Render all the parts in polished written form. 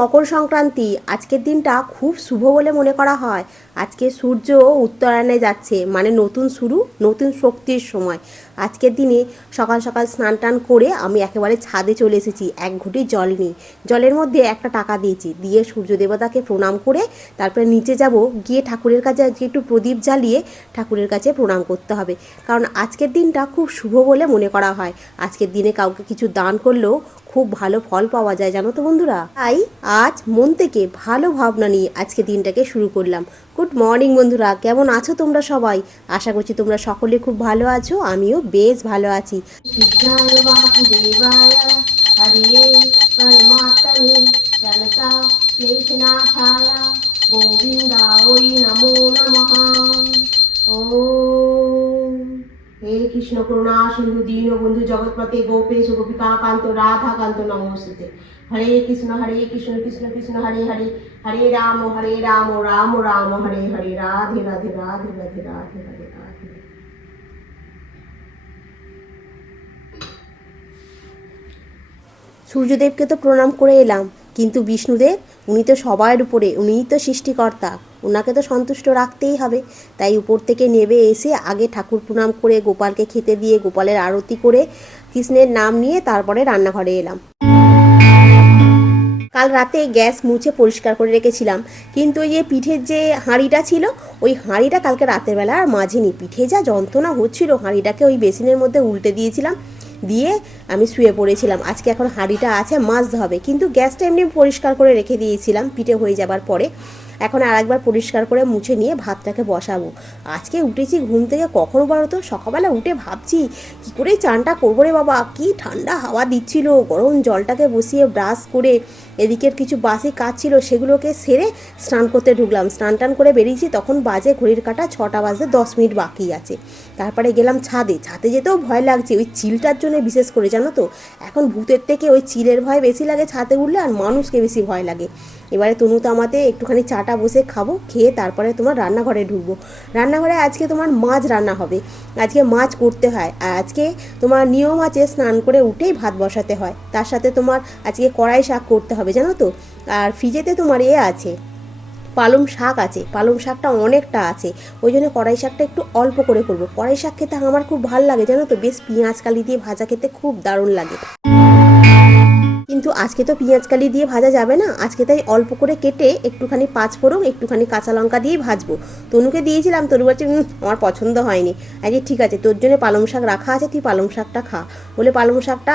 মকর সংক্রান্তি। আজকের দিনটা খুব শুভ বলে মনে করা হয়। আজকে সূর্য উত্তরায়ণে যাচ্ছে, মানে নতুন শুরু, নতুন শক্তির সময়। আজকের দিনে সকাল সকাল স্নান টান করে আমি একেবারে ছাদে চলে এসেছি। এক ঘটি জল নিই, জলের মধ্যে একটা টাকা দিয়েছি, দিয়ে সূর্য দেবতাকে প্রণাম করে তারপরে নিচে যাব, গিয়ে ঠাকুরের কাছে আজকে একটু প্রদীপ জ্বালিয়ে ঠাকুরের কাছে প্রণাম করতে হবে। কারণ আজকের দিনটা খুব শুভ বলে মনে করা হয়। আজকের দিনে কাউকে কিছু দান করলেও খুব ভালো ফল পাওয়া যায়, জানো তো বন্ধুরা। তাই আজ মন থেকে ভালো ভাবনা নিয়ে আজকে দিনটাকে শুরু করলাম। গুড মর্নিং বন্ধুরা, কেমন আছো তোমরা সবাই? আশা করছি তোমরা সকলে খুব ভালো আছো, আমিও বেশ ভালো আছি। কৃষ্ণায় বাসুদেবায় হরে পরমাত্মনে জনতা ক্লেশনাশায় গোবিন্দায় নমো নমঃ। ওম হে কৃষ্ণ করুণা সিন্ধু দীনবন্ধু জগৎপতে গোপেশ গোপিকা কান্ত রাধা কান্ত নমস্তুতে। হরে কৃষ্ণ কৃষ্ণ কৃষ্ণ হরে হরে, হরে রাম রাম রাম হরে হরে, রাধে রাধে রাধে রাধে রাধে রাধে রাধে। সূর্যদেবকে তো প্রণাম করে এলাম, কিন্তু বিষ্ণুদেব, উনি তো সবার উপরে, উনিই তো সৃষ্টিকর্তা, ওনাকে তো সন্তুষ্ট রাখতেই হবে। তাই উপর থেকে নেমে এসে আগে ঠাকুর প্রণাম করে গোপালকে খেতে দিয়ে গোপালের আরতি করে কৃষ্ণের নাম নিয়ে তারপরে রান্নাঘরে এলাম। কাল রাতে গ্যাস মুছে পরিষ্কার করে রেখেছিলাম, কিন্তু ওই যে পিঠের যে হাঁড়িটা ছিল, ওই হাঁড়িটা কালকে রাতের বেলা আর মাঝিনি। পিঠে যা যন্ত্রণা হচ্ছিল, হাঁড়িটাকে ওই বেসিনের মধ্যে উল্টে দিয়েছিলাম, দিয়ে আমি শুয়ে পড়েছিলাম। আজকে এখন হাঁড়িটা আছে, মাজতে হবে, কিন্তু গ্যাসটা এমনি পরিষ্কার করে রেখে দিয়েছিলাম পিঠে হয়ে যাবার পরে। এখন আর একবার পরিষ্কার করে মুছে নিয়ে ভাতটাকে বসাবো। আজকে উঠেছি ঘুম থেকে কখনো বলো তো, সকালবেলা উঠে ভাবছি কী করে চানটা করবো রে বাবা। কি ঠান্ডা হাওয়া দিচ্ছিল, গরম জলটাকে বসিয়ে ব্রাশ করে এদিকের কিছু বাসি কাজ ছিল সেগুলোকে সেরে স্নান করতে ঢুকলাম। স্নান টান করে বেরিয়েছি, তখন বাজে ঘড়ির কাঁটা 6টা বাজতে 10 মিনিট বাকি আছে। তারপরে গেলাম ছাদে। ছাদে যেতেও ভয় লাগছে, ওই চিলটার জন্য বিশেষ করে, জানো তো। এখন ভূতের থেকে ওই চিলের ভয় বেশি লাগে ছাদে উঠলে, আর মানুষকে বেশি ভয় লাগে। এবারে তনু তো আমাদের একটুখানি চাটা বসে খাবো, খেয়ে তারপরে তোমার রান্নাঘরে ঢুকবো। রান্নাঘরে আজকে তোমার মাছ রান্না হবে, আজকে মাছ করতে হয়। আর আজকে তোমার নিয়ম আছে, স্নান করে উঠেই ভাত বসাতে হয়। তার সাথে তোমার আজকে কড়াই শাক করতে হবে, জানো তো। আর ফ্রিজেতে তোমার আছে পালং শাক আছে, পালং শাকটা অনেকটা আছে, ওই জন্য কড়াই শাকটা একটু অল্প করে করবো। কড়াই শাক খেতে আমার খুব ভালো লাগে, জানো তো, বেশ পেঁয়াজ কালি দিয়ে ভাজা খেতে খুব দারুণ লাগে। কিন্তু আজকে তো পেঁয়াজ কালি দিয়ে ভাজা যাবে না, আজকে তাই অল্প করে কেটে একটুখানি পাঁচফোড়ন, একটুখানি কাঁচা লঙ্কা দিয়ে ভাজবো। তনুকে দিয়েছিলাম, তনু বলছে আমার পছন্দ হয়নি। আজকে ঠিক আছে, তোর জন্য পালং শাক রাখা আছে, তুই পালং শাকটা খা। বলে পালং শাকটা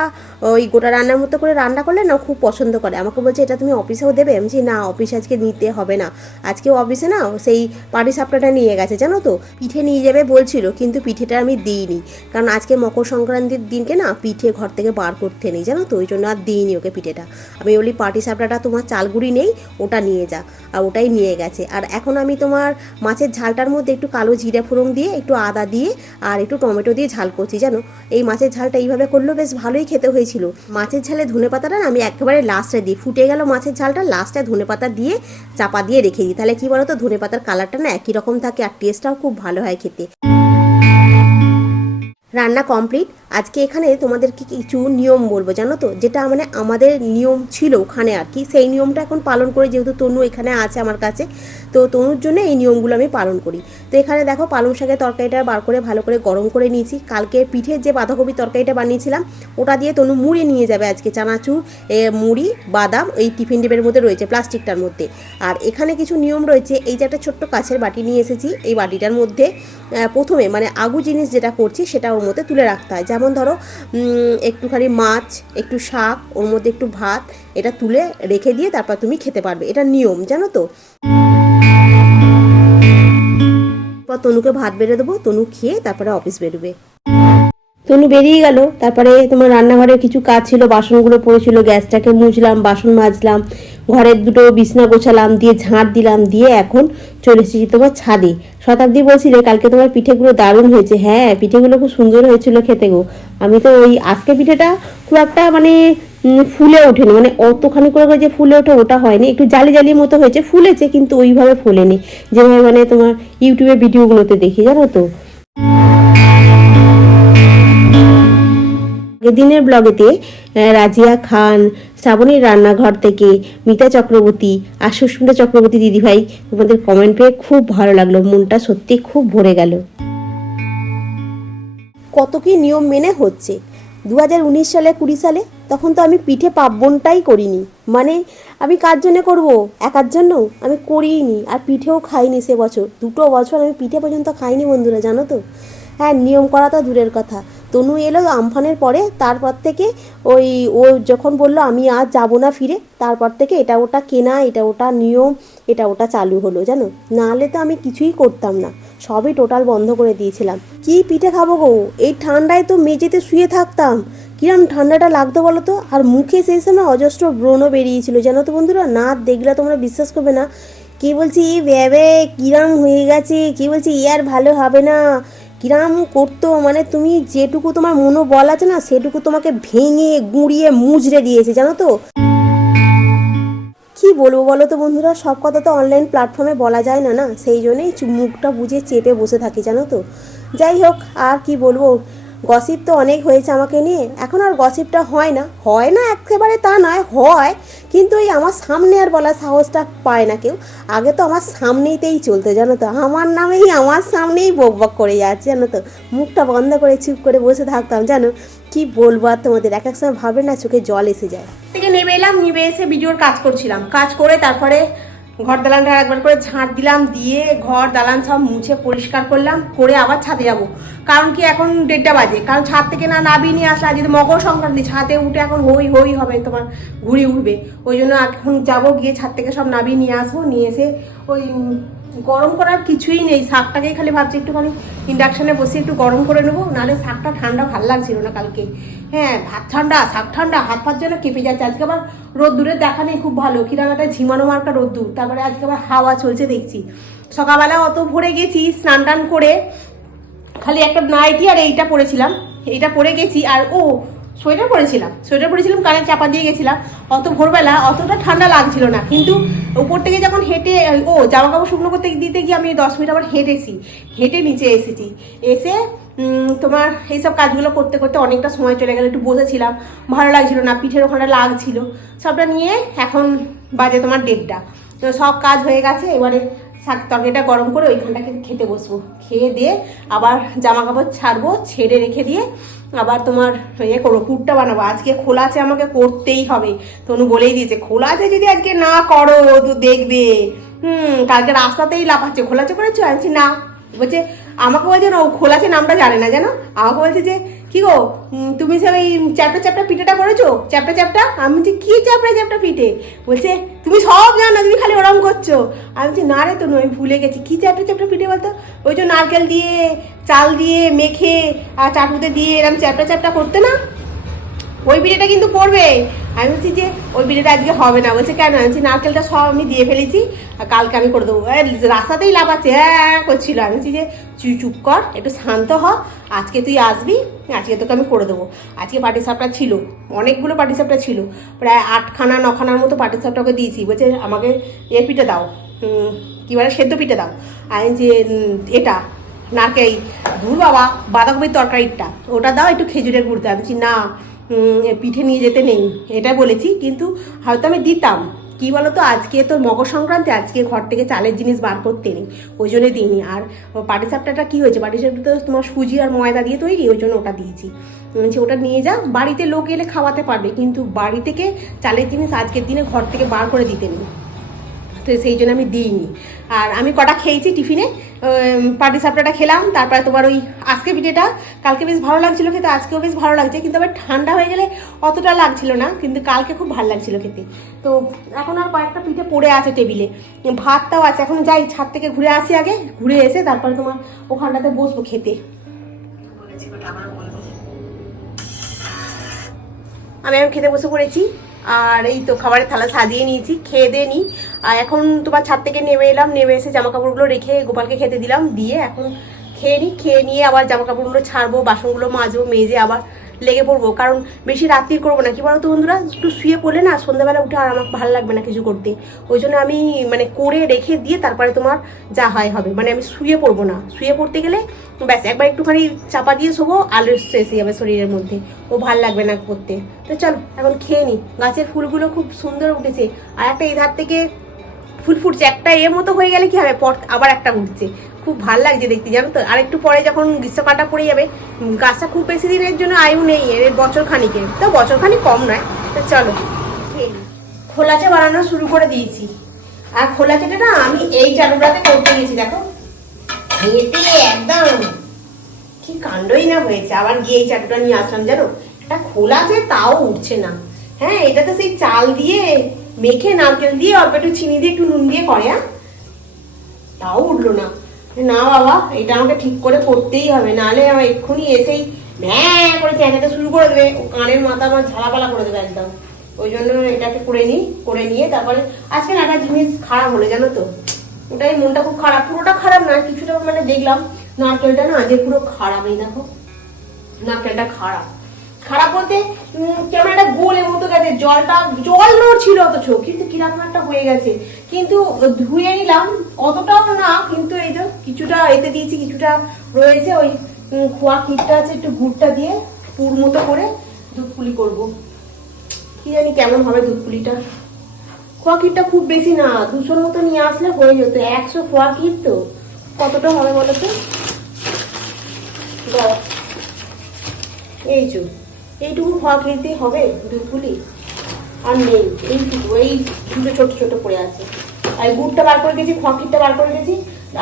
ওই গোটা রান্নার মতো করে রান্না করলে না খুব পছন্দ করে। আমাকে বলছে এটা তুমি অফিসেও দেবে। আমি বলছি না, অফিস আজকে নিতে হবে না। আজকেও অফিসে না সেই পাটিসাপটাটা নিয়ে গেছে, জানো তো। পিঠে নিয়ে যাবে বলছিল, কিন্তু পিঠেটা আমি দিইনি, কারণ আজকে মকর সংক্রান্তির দিনকে না পিঠে ঘর থেকে বার করতে নেই, জানো তো, ওই জন্য আর দিইনি ওকে পিঠেটা। আমি বলি পাটিসাপটাটা তোমার চালগুড়ি নেই, ওটা নিয়ে যা, আর ওটাই নিয়ে গেছে। আর এখন আমি তোমার মাছের ঝালটার মধ্যে একটু কালো জিরে ফোড়ন দিয়ে, একটু আদা দিয়ে, আর একটু টমেটো দিয়ে ঝাল করছি, জানো। এই মাছের ঝালটা এইভাবে করলেও বেশ ভালোই খেতে হয়েছিল। মাছের ঝালে ধনেপাতাটা না আমি একেবারে লাস্টে দিই, ফুটে গেল মাছের ঝালটা, লাস্টে ধনেপাতা দিয়ে চাপা দিয়ে রেখে দিই। তাহলে কি বলো তো, ধনেপাতার কালারটা না একই রকম থাকে, আর টেস্টটাও খুব ভালো হয় খেতে। রান্না কমপ্লিট। আজকে এখানে তোমাদেরকে কিছু নিয়ম বলবো, জানো তো, যেটা মানে আমাদের নিয়ম ছিল ওখানে আর কি, সেই নিয়মটা এখন পালন করে, যেহেতু তনু এখানে আছে আমার কাছে, তো তনুর জন্য এই নিয়মগুলো আমি পালন করি। তো এখানে দেখো পালং শাকের তরকারিটা বার করে ভালো করে গরম করে নিয়েছি। কালকে পিঠের যে বাঁধাকপি তরকারিটা বানিয়েছিলাম, ওটা দিয়ে তনু মুড়ি নিয়ে যাবে আজকে, চানাচুর, মুড়ি, বাদাম এই টিফিন ডিবের মধ্যে রয়েছে, প্লাস্টিকটার মধ্যে। আর এখানে কিছু নিয়ম রয়েছে। এই যে একটা ছোট্ট কাছের বাটি নিয়ে এসেছি, এই বাটিটার মধ্যে প্রথমে মানে আগু জিনিস যেটা করছি সেটা ওর মধ্যে তুলে রাখতে হয়। যেমন ধরো একটুখানি মাছ, একটু শাক, ওর মধ্যে একটু ভাত, এটা তুলে রেখে দিয়ে তারপর তুমি খেতে পারবে, এটা নিয়ম, জানো তো। তনুকে ভাত বেড়ে দেবো, তনু খেয়ে তারপরে অফিস বেরোবে। তনু বেরিয়ে গেল। তারপরে তোমার রান্নাঘরে কিছু কাজ ছিল, বাসনগুলো পড়েছিল, গ্যাসটাকে মুছলাম, বাসন মাজলাম, ঘরের দুটো বিছনা গোছালাম, দিয়ে ঝাঁট দিলাম, দিয়ে এখন চলে এসেছি তোমার ছাদে। শতাব্দী বলছিলে কালকে তোমার পিঠেগুলো দারুণ হয়েছে। হ্যাঁ, পিঠেগুলো খুব সুন্দর হয়েছিল খেতে গো। আমি তো ওই আজকে পিঠেটা খুব একটা মানে ফুলে ওঠেনি, মানে অতখানি করে যে ফুলে ওঠে ওটা হয়নি, একটু জালি জালি মতো হয়েছে, ফুলেছে কিন্তু ওইভাবে ফোলেনি যেভাবে মানে তোমার ইউটিউবে ভিডিওগুলোতে দেখি, জানো তো। দিনের ব্লগেতে রাজিয়া খান, শ্রাবণীর রান্নাঘর থেকে, মিতা চক্রবর্তী আর সুস্মিতা চক্রবর্তী দিদিভাই, তোমাদের কমেন্ট পেয়ে খুব ভালো লাগলো, মনটা সত্যি খুব ভরে গেল। কত কি নিয়ম মেনে হচ্ছে। 2019 সালে 20 সালে তখন তো আমি পিঠে পার্বণটাই করিনি, মানে আমি কার জন্য করব, একার জন্য আমি করিনি, আর পিঠেও খাইনি সে বছর, 2 বছর আমি পিঠে পর্যন্ত খাইনি বন্ধুরা, জানো তো। হ্যাঁ, নিয়ম করা তো দূরের কথা, তনু এলো আমফানের পরে, তারপর থেকে ওই ও যখন বললো আমি আর যাবো না ফিরে, তারপর থেকে এটা ওটা কেনা, এটা ওটা নিয়ম, এটা ওটা চালু হলো, জানো। নাহলে তো আমি কিছুই করতাম না, সবই টোটাল বন্ধ করে দিয়েছিলাম। কি পিঠে খাবো গো, এই ঠান্ডায় তো মেঝেতে শুয়ে থাকতাম, কিরম ঠান্ডাটা লাগতো বলো তো। আর মুখে সেই সময় অজস্র ব্রণ বেরিয়েছিল, জানো তো বন্ধুরা, না দেখলে তোমরা বিশ্বাস করবে না। কে বলছি এই ভ্যাবে কিরাম হয়ে গেছে, কে বলছি এ আর ভালো হবে না, কিরাম করতো, মানে তুমি যেটুকু তোমার মনোবল আছে না, সেটুকু তোমাকে ভেঙে গুঁড়িয়ে মুজড়ে দিয়েছে, জানো তো। কি বলবো বলো তো বন্ধুরা, সব কথা তো অনলাইন প্ল্যাটফর্মে বলা যায় না, না সেই জন্যই মুখটা বুঝে চেপে বসে থাকি, জানো তো। যাই হোক, আর কি বলবো, গসিপ তো অনেক হয়েছে আমাকে নিয়ে, এখন আর গসিপটা হয় না, হয় না একেবারে তা নয়, হয়, কিন্তু এই আমার সামনে আর বলার সাহসটা পায় না কেউ। আগে তো আমার সামনেইতেই চলতো, জানো তো, আমার নামেই আমার সামনেই বক বক করে যাচ্ছে, জানো তো, মুখটা বন্ধ করে চুপ করে বসে থাকতাম, জানো। কি বলবো আর তোমাদের, এক এক সময় ভাবে না চোখে জল এসে যায়। থেকে নেমে এলাম, নেমে এসে ভিডিওর কাজ করছিলাম, কাজ করে তারপরে ঘর দালানটা একবার করে ঝাঁট দিলাম, দিয়ে ঘর দালান সব মুছে পরিষ্কার করলাম, করে আবার ছাদে যাব। কারণ কি এখন 1:30 বাজে, কারণ ছাদ থেকে না নাবি নিয়ে আসলে, যদি মকর সংক্রান্তি, ছাদে উঠে এখন হই হই হবে, তোমার ঘুড়ি উঠবে, ওই জন্য এখন যাবো, গিয়ে ছাদ থেকে সব নাবি নিয়ে আসবো, নিয়ে এসে ওই গরম করার কিছুই নেই, শাকটাকেই খালি ভাবছি একটুখানি ইন্ডাকশানে বসে একটু গরম করে নেবো, নাহলে শাকটা ঠান্ডা ভাল লাগছিল না কালকে। হ্যাঁ, ভাত ঠান্ডা, শাক ঠান্ডা, হাত ফাত যেন কেঁপে যাচ্ছে। আজকে আবার রোদ্দুরের দেখা নেই, খুব ভালো, কিরানাটায় ঝিমানো মার্কা রোদ্দুর, তারপরে আজকে আবার হাওয়া চলছে দেখছি। সকালবেলা অত ভোরে গেছি, স্নান টান করে খালি একটা নাইটি আর এইটা পরেছিলাম, এইটা পরে গেছি, আর সোয়েটার পরেছিলাম, কানে চাপা দিয়ে গেছিলাম। অত ভোরবেলা অতটা ঠান্ডা লাগছিল না, কিন্তু উপর থেকে যখন হেঁটে জামা কাপড় শুকনো করতে দিতে গিয়ে আমি 10 মিনিট আবার হেঁটে নিচে এসেছি, এসে তোমার এইসব কাজগুলো করতে করতে অনেকটা সময় চলে গেল, একটু বসেছিলাম, ভালো লাগছিল না, পিঠের ওখানে লাগছিল, সবটা নিয়ে এখন বাজে তোমার 1:30, তো সব কাজ হয়ে গেছে। এবারে শাক তরকারিটা গরম করে ওইখানটাকে খেতে বসবো, খেয়ে দিয়ে আবার জামা কাপড় ছাড়বো, ছেড়ে রেখে দিয়ে আবার তোমার করবো, পুরটা বানাবো। আজকে খোলা আছে, আমাকে করতেই হবে, তনু বলেই দিয়েছে খোলা আছে যদি আজকে না করো তো দেখবে। কালকে রাস্তাতেই লাফাচ্ছে, খোলা আছে করেছো, আনছি না, বলছে, আমাকে বলছে না ও খোলাছে নামটা জানে না, জানো, আমাকে বলছে যে কি গো তুমি সে ওই চ্যাপটা পিঠেটা করেছো, চ্যাপটা, আমি বলছি কি চ্যাপটা পিঠে, বলছে তুমি সব জানো, তুমি খালি ওরম করছো। আমি বলছি না রে তনু, আমি ভুলে গেছি, কি চ্যাপটা পিঠে বলতো, ওই যে নারকেল দিয়ে চাল দিয়ে মেখে আর চাটুতে দিয়ে এরকম চ্যাপটা করতে না, ওই পিঠেটা কিন্তু করবে। আমি বলছি যে ওই পিঠেটা আজকে হবে না, বলছে কেন, আমি বলছি নারকেলটা সব আমি দিয়ে ফেলেছি, আর কালকে আমি করে দেবো। রাস্তাতেই লাফাচ্ছে, হ্যাঁ করছিল। আমি বলছি যে চুপ কর, একটু শান্ত হ, আজকে তুই আসবি, আজকে তোকে আমি করে দেবো। আজকে পাটিসাপটা ছিল, অনেকগুলো পাটিসাপটা ছিল, প্রায় 8খানা-9খানার মতো পাটিসাপটাকে দিয়েছি। বলছে আমাকে পিঠে দাও, কী বলে সেদ্ধ পিঠে দাও। আমি যে এটা নারকেল, ধুর বাবা, বাঁধাকপির তরকারিটা ওটা দাও, একটু খেজুরের গুড় দাও। আমি বলছি না, পিঠে নিয়ে যেতে নেই, এটা বলেছি, কিন্তু হয়তো আমি দিতাম। কি বলো তো, আজকে তো মকর সংক্রান্তি, আজকে ঘর থেকে চালের জিনিস বার করতে নেই, ওই জন্য দিইনি। আর পাটিসাপটাটা কী হয়েছে, পাটিসাপটা তো তোমার সুজি আর ময়দা দিয়ে তৈরি, ওই জন্য ওটা দিয়েছি। ওটা নিয়ে যা, বাড়িতে লোক এলে খাওয়াতে পারবে, কিন্তু বাড়ি থেকে চালের জিনিস আজকের দিনে ঘর থেকে বার করে দিতে নেই, তো সেই জন্য আমি দিইনি। আর আমি কটা খেয়েছি টিফিনে, পাটিসাপটাটা খেলাম, তারপরে তোমার ওই আজকে পিঠেটা কালকে বেশ ভালো লাগছিলো খেতে, আজকেও বেশ ভালো লাগছে, কিন্তু আবার ঠান্ডা হয়ে গেলে অতটা লাগছিল না, কিন্তু কালকে খুব ভালো লাগছিলো খেতে। তো এখন আর কয়েকটা পিঠে পড়ে আছে টেবিলে, ভাতটাও আছে, এখন যাই ছাদ থেকে ঘুরে আসি, আগে ঘুরে এসে তারপরে তোমার ওখানটাতে বসবো খেতে। আমি খেতে বসে পড়েছি, আর এই তো খাবারের থালা সাজিয়ে নিয়েছি, খেয়ে দিয়ে নিই। আর এখন তোমার ছাদ থেকে নেমে এলাম, নেমে এসে জামা কাপড়গুলো রেখে গোপালকে খেতে দিলাম, দিয়ে এখন খেয়ে নিই, খেয়ে নিয়ে আবার জামা কাপড়গুলো ছাড়বো, বাসনগুলো মাজবো, মেজে আবার লেগে পড়বো, কারণ বেশি রাত্রির করবো না। কি বলতো বন্ধুরা, একটু শুয়ে পড়লে না সন্ধ্যাবেলা উঠে আর আমার ভালো লাগবে না কিছু করতে। ওই জন্য আমি মানে করে রেখে দিয়ে তারপরে তোমার যা হয় হবে, মানে আমি শুয়ে পড়বো না। শুয়ে পড়তে গেলে ব্যাস একবার একটুখানি চাপা দিয়ে শোবো, আলু এসে যাবে শরীরের মধ্যে, ও ভাল লাগবে না করতে। তো চলো এখন খেয়ে নিই। গাছের ফুলগুলো খুব সুন্দর উঠেছে, আর একটা এই ধার থেকে ফুল ফুটছে, একটা এর মতো হয়ে গেলে কি হবে, পর আবার একটা উঠছে, খুব ভাল লাগছে দেখতে, জানো তো। আর একটু পরে যখন গ্রীষ্মকালটা পড়ে যাবে, গাছটা খুব বেশি দিনের জন্য আয়ু নেই এর, বছর খানিকের, তো বছর খানিক কম নয়। তো চলো খোলা চা বানানো শুরু করে দিয়েছি। আর খোলা চাটা না আমি এই চাটুটাতে করতে গেছি, দেখো এতে একদম কি কাণ্ডই না হয়েছে। আবার গিয়ে এই চাটুটা নিয়ে আসলাম, জানো একটা খোলা আছে তাও উঠছে না। হ্যাঁ, এটা তো সেই চাল দিয়ে মেখে নারকেল দিয়ে অল্প একটু চিনি দিয়ে একটু নুন দিয়ে করে, তাও উঠলো না। না বাবা, এটা আমাকে ঠিক করে করতেই হবে, নাহলে আমার এক্ষুনি এসেই ভ্যাঁ করে চেঁচাতে শুরু করে দেবে, ও কানের মাথা আমার ঝালাপালা করে দেবে একদম। ওই জন্য এটাকে করে নিই, করে নিয়ে তারপরে আজকে না একটা জিনিস খারাপ হলো, জানো তো, ওটাই মনটা খুব খারাপ। পুরোটা খারাপ না, কিছুটা মানে দেখলাম নারকেলটা না যে পুরো খারাপ। এই দেখো নারকেলটা খারাপ, খারাপ বলতে কেমন একটা গোলের মতো গেছে, জল নড়ছিল অথচ, কিন্তু কিরকম একটা হয়ে গেছে। কিন্তু ধুয়ে নিলাম, অতটাও না, কিন্তু এই তো কিছুটা এতে দিয়েছি, কিছুটা রয়েছে। ওই খোয়া ক্ষীরটা আছে, একটু গুড়টা দিয়ে পুর মতো করে দুধ পুলি করবো। কি জানি কেমন হবে দুধ পুলিটা। খোয়া ক্ষীরটা খুব বেশি না, 200 মতো নিয়ে আসলে হয়ে যেত। 100 খোয়া ক্ষীর তো কতটা হবে বলো তো। এইটুকু খোয়া ক্ষীরতেই হবে দুধ পুলি, আর নেই এইটুকু, এই দুটো ছোট ছোট পড়ে আছে। আর গুড়টা বার করে গেছি, খোয়া ক্ষীরটা বার করে গেছি,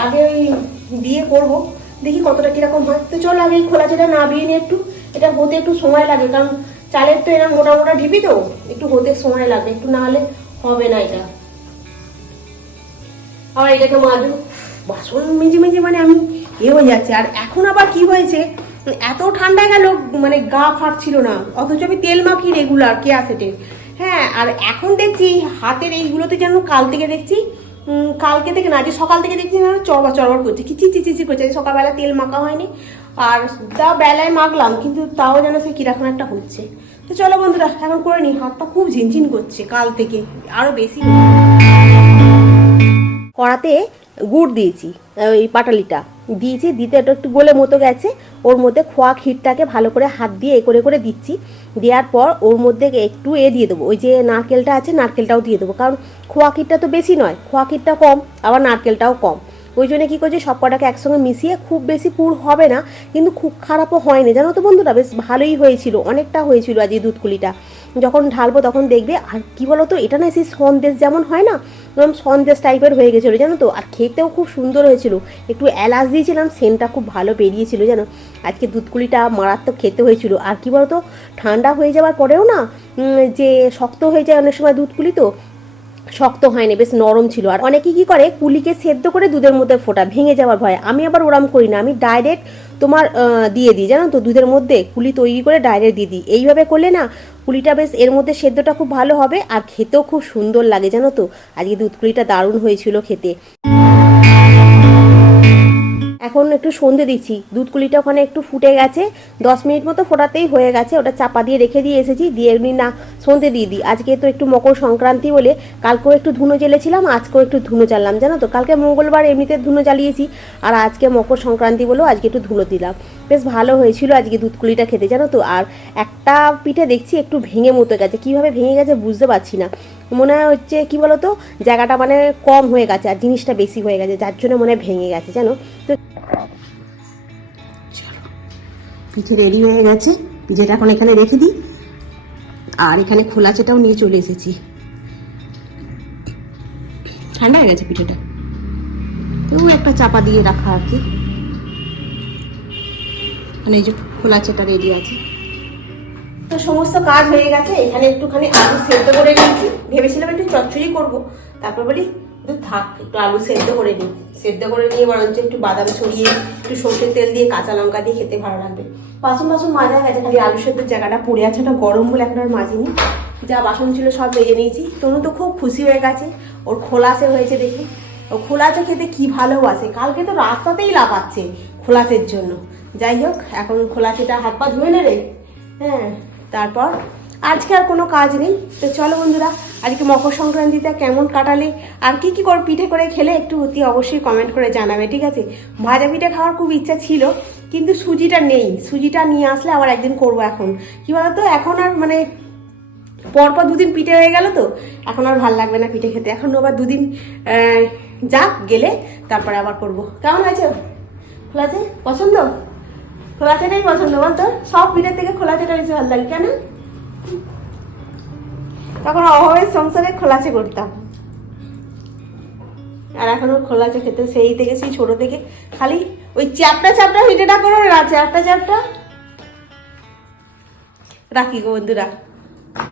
আগে ওই দিয়ে করবো, দেখি কতটা কিরকম হয়। তো চলো আগে এই খোলা চাটা নাবিয়ে নিয়ে একটু, এটা হতে একটু সময় লাগে, কারণ চালের তো এরকম মোটা মোটা ঢিপি, তো একটু হতে সময় লাগে, একটু না হলে হবে না এটা। আবার এটাকে মাজু, বাসন মেজে মেজে মানে আমি হয়ে যাচ্ছে। আর এখন আবার কি হয়েছে, এত ঠান্ডা গেল মানে গা ফাটছিল না, অথচ আমি তেল মাখি রেগুলার কেয়া সেটে। হ্যাঁ, আর এখন দেখছি হাতের এইগুলোতে যেন কাল থেকে দেখছি, কালকে থেকে না, যে সকাল থেকে দেখছি না চড়বা চড়বার করছে, চিচি চিচি করছে। সকালবেলা তেল মাখা হয়নি, আর তা বেলায় মাখলাম, কিন্তু তাও যেন সে কিরকম একটা হচ্ছে। তো চলো বন্ধুরা এখন করে নি, হাতটা খুব ঝিনঝিন করছে কাল থেকে আরো বেশি। কড়াতে গুড় দিয়েছি, ওই পাটালিটা দিয়েছি, দিতে এটা একটু গোলে মতো গেছে। ওর মধ্যে খোয়া ক্ষীরটাকে ভালো করে হাত দিয়ে করে করে দিচ্ছি। দেওয়ার পর ওর মধ্যে একটু দিয়ে দেবো, ওই যে নারকেলটা আছে নারকেলটাও দিয়ে দেবো, কারণ খোয়া ক্ষীরটা তো বেশি নয়, খোয়া ক্ষীরটা কম, আবার নারকেলটাও কম। ওই জন্য কী করছি, সব কটাকে একসঙ্গে মিশিয়ে, খুব বেশি পুর হবে না, কিন্তু খুব খারাপও হয়নি, জানো তো বন্ধুরা, বেশ ভালোই হয়েছিল, অনেকটা হয়েছিল আজ এই দুধকুলিটা। যখন ঢালবো তখন দেখবে। আর কি বলো তো, এটা না সেই সন্দেশ যেমন হয় না, একদম সন্দেশ টাইপের হয়ে গেছিলো, জানো তো। আর খেতেও খুব সুন্দর হয়েছিল, একটু এলাচ দিয়েছিলাম, সেন্টটা খুব ভালো বেরিয়েছিল, জানো। আজকে দুধকুলিটা মারাত্মক খেতে হয়েছিল। আর কি বলো তো, ঠান্ডা হয়ে যাওয়ার পরেও না যে শক্ত হয়ে যায় অনেক সময় দুধকুলি, তো শক্ত হয়নি, বেশ নরম ছিল। আর অনেকে কি করে, কুলিকে সেদ্ধ করে দুধের মধ্যে ফোটা, ভেঙে যাওয়ার ভয়। আমি আবার ওরাম করি না, আমি ডাইরেক্ট তোমার দিয়ে দিই, জানো তো, দুধের মধ্যে কুলি তৈরি করে ডাইরেক্ট দিয়ে দিই। এইভাবে করলে না কুলিটা বেশ এর মধ্যে সেদ্ধটা খুব ভালো হবে, আর খেতেও খুব সুন্দর লাগে, জানো তো। আজকে দুধ কুলিটা দারুণ হয়েছিল খেতে। এখন একটু সন্ধে দিচ্ছি, দুধকুলিটা ওখানে একটু ফুটে গেছে, 10 মিনিট মতো ফোটাতেই হয়ে গেছে। ওটা চাপা দিয়ে রেখে দিয়ে এসেছি, দিয়ে এমনি না সন্ধে দিয়ে দিই। আজকে তো একটু মকর সংক্রান্তি বলে কালকেও একটু ধুনো জ্বেলেছিলাম, আজকেও একটু ধুনো জ্বাললাম, জানো তো। কালকে মঙ্গলবার এমনিতে ধুনো জ্বালিয়েছি, আর আজকে মকর সংক্রান্তি বলেও আজকে একটু ধুনো দিলাম। বেশ ভালো হয়েছিল আজকে দুধকুলিটা খেতে, জানো তো। আর একটা পিঠে দেখছি একটু ভেঙে মতো গেছে, কীভাবে ভেঙে গেছে বুঝতে পারছি না। মনে হচ্ছে কি বলো তো, জায়গাটা মানে কম হয়ে গেছে আর জিনিসটা বেশি হয়ে গেছে, যার জন্য মনে হয় ভেঙে গেছে, জানো তো। পিঠে রেডি হয়ে গেছে, পিঠেটা এখন এখানে রেখে দিই। আর এখানে খোলা চাটাও নিয়ে চলে এসেছি, ঠান্ডা হয়ে গেছে পিঠেটা, তো একটা চাপা দিয়ে রাখা আছে। মানে এই যে খোলা চাটা রেডি আছে। তো সমস্ত কাজ হয়ে গেছে, এখানে একটুখানি আলু সেদ্ধ করে নিয়েছি, ভেবেছিলাম একটু চচ্চড়ি করবো, তারপর বলি থাক একটু আলু সেদ্ধ করে নিই। সেদ্ধ করে নিয়ে বরঞ্চ একটু বাদাম ছড়িয়ে একটু সর্ষের তেল দিয়ে কাঁচা লঙ্কা দিয়ে খেতে ভালো লাগবে। বাসন মাজা গেছে, খালি আলু সেদ্ধর জায়গাটা পড়ে আছে, ওটা গরম বলে এখন আর মাজিনি। যা বাসন ছিল সব মেজে নিয়েছি। তনু তো খুব খুশি হয়ে গেছে, ওর খোলাসে হয়েছে দেখে। ও খোলাসে খেতে কি ভালোবাসে, কালকে তো রাস্তাতেই লাফাচ্ছে খোলাসের জন্য। যাই হোক, এখন খোলাসেটা হাত পা ধুয়ে নেবে, হ্যাঁ, তারপর আজকে আর কোনো কাজ নেই। তো চলো বন্ধুরা, আজকে মকর সংক্রান্তিতে কেমন কাটালে আর কি করে পিঠে করে খেলে একটু অতি অবশ্যই কমেন্ট করে জানাবে, ঠিক আছে? ভাজা পিঠে খাওয়ার খুব ইচ্ছা ছিল, কিন্তু সুজিটা নেই। সুজিটা নিয়ে আসলে আবার একদিন করবো। এখন কি বলতো, এখন আর মানে পরপর দুদিন পিঠে হয়ে গেল, তো এখন আর ভাল লাগবে না পিঠে খেতে। এখন আবার দুদিন যাক গেলে তারপরে আবার করব। কেমন আছে? খোলা আছে পছন্দ? খোলা চাটাই পছন্দ বল তোর? সব পিঠের থেকে খোলা চাটা বেশি ভালো লাগে কেন? তখন অভাবের সংসারে খোলাচে করতাম, আর এখন ওর খোলাচে খেতে সেই থেকে, সেই ছোট থেকে খালি ওই চ্যাপটা চ্যাপটা পিঠেটা করো না, চ্যাপটা চ্যাপটা। রাখি গো বন্ধুরা।